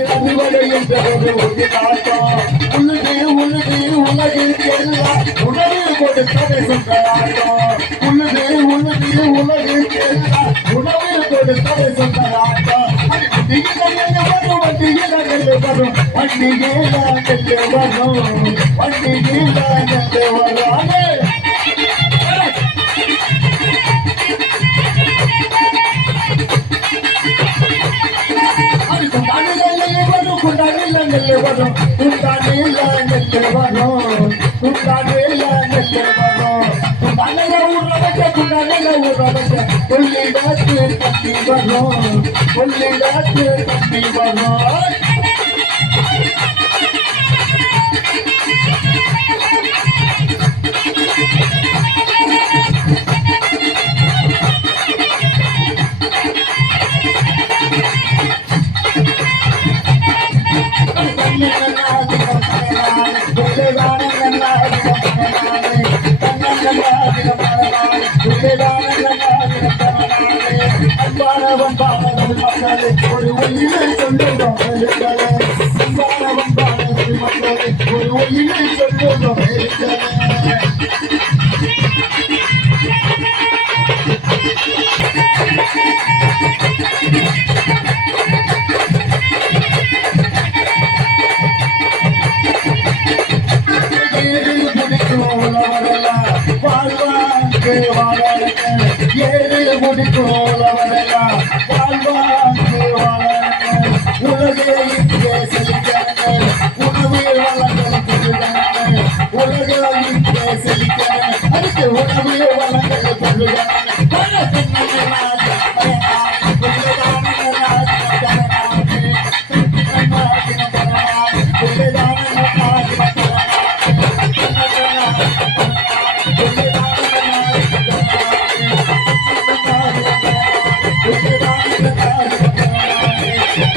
அது அறுவடை என்றது ஒரு நாட்டம் உழுது உலகில் எல்லாம் உணவு கொடுத்ததை சுந்தராட்டம் உழுது உழுது உலகில் எல்லாம் உணவு கொடுத்ததை சுந்தராட்டம் வரும் வண்டியில வரும் வராது குண்டானில நெல்லு வரும் குண்டானில நெல்லு வரும். குண்டானில நெல்லு வரும். குண்டானில ஊற வச்ச குண்டானில ஊற வச்ச கொள்ளிடாத்து தண்ணி வரும். கொள்ளிடாத்து தண்ணி வரும். ஒரு ஒளியை சொல்லுவோம் ஒரு ஒளியை சொல்லுவோம் வாழ்வாங்க வாழறங்க ஏழு முடிக்கும்